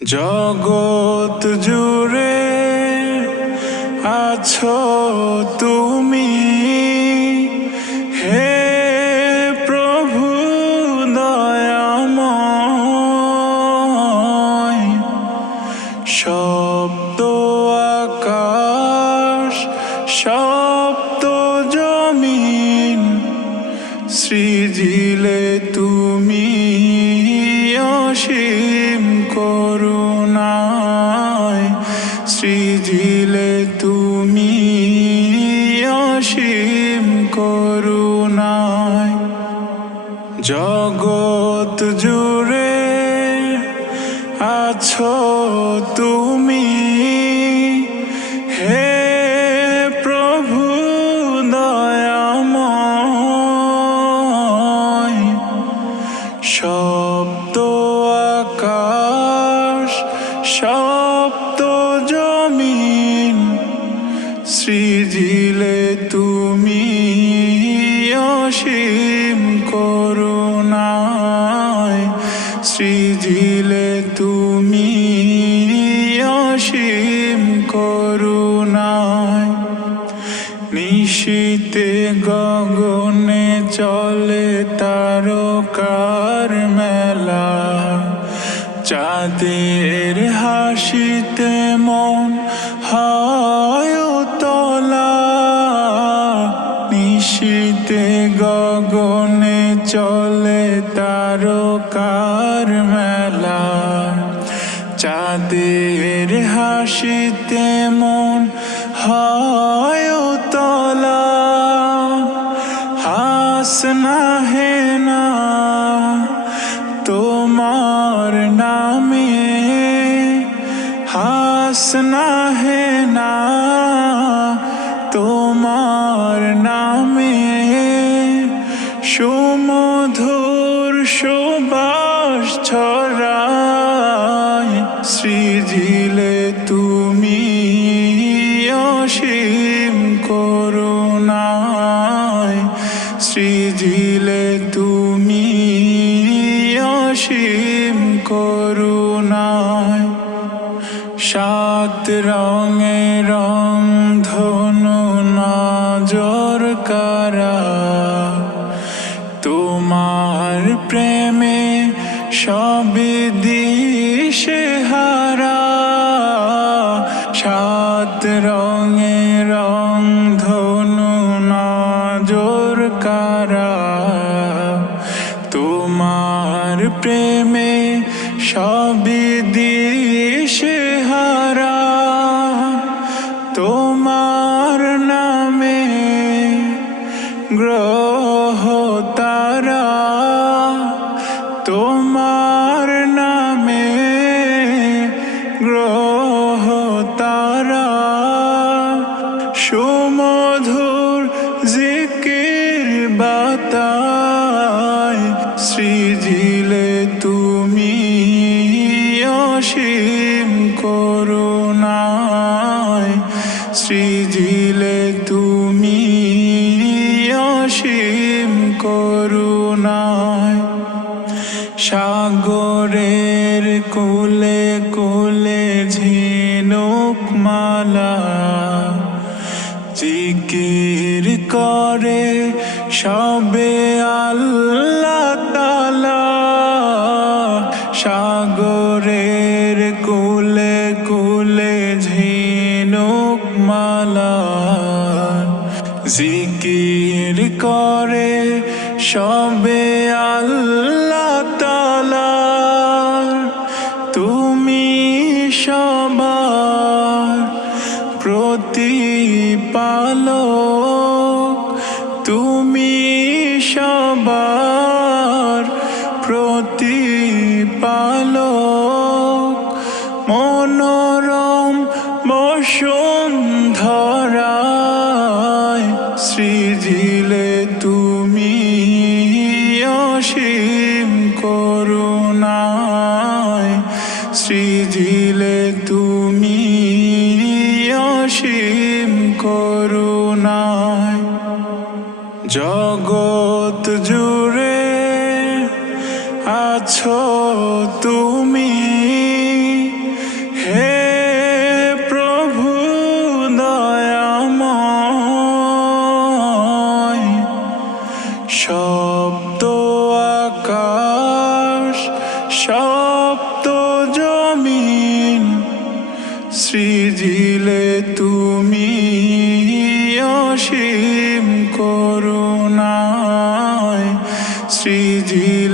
জগৎ জুড়ে আছো তুমি, হে প্রভু দয়াময়। সপ্ত আকাশ সপ্ত জমিন সৃজিলে তুমি অসীম করুণায়, সৃজিলে তুমি অসীম করুণায়। জগৎ জুড়ে আছো তুমি, হে প্রভু দয়াময়। সপ্ত আকাশ সপ্ত জমিন সৃজিলে তুমি অসীম করুণায়, সৃজিলে তুমি অসীম করুণায়। নিশীতে গগনে চলে তারকার মেলা, চাঁদের হাসিতে মন হয় উতলা। নিশীতে গগনে চলে তারকার মেলা, চাঁদের হাসিতে মন হয় উতলা। হাসনা হে না তোমার নামে, হাসনা হে না তোমার নামে। সুমধুর সুবাস ছড়ায়, সৃজিলে তুমি অসীম করুণায়, সৃজিলে তুমি অসীম করুণায়। সাত রঙে রং ধনু নজর কারা, তোমার প্রেমে সবই দিশে হারা। সাত রঙে রং ধনু নজর কারা, তোমার প্রেমে সবই দিশে হারা। তোমার নামে গ্রহ তারা, তোমার নামে গ্রহ তারা। সুমধুর জিকির বাতায়, সৃজিলে তুমি অসীম করুণায়, সৃজিলে তুমি অসীম করুণায়। সাগরের কোলে কোলে ঝিনুক মালা, জিকির করে সবে আল্লাহ তাআলা। সাগরের কোলে কোলে ঝিনুক মালা, জিকির করে সবে আল্লাহ তাআলা। তুমি সবার প্রতিপালক, তুমি সবার প্রতিপালক। মনোরম বসুন্ধরায়, সৃজিলে তুমি অসীম করুণায়, সৃজিলে তুমি অসীম করুণায়। জগৎ জুড়ে আছো তুমি, সৃজিলে তুমি অসীম করুণায় সৃজিলে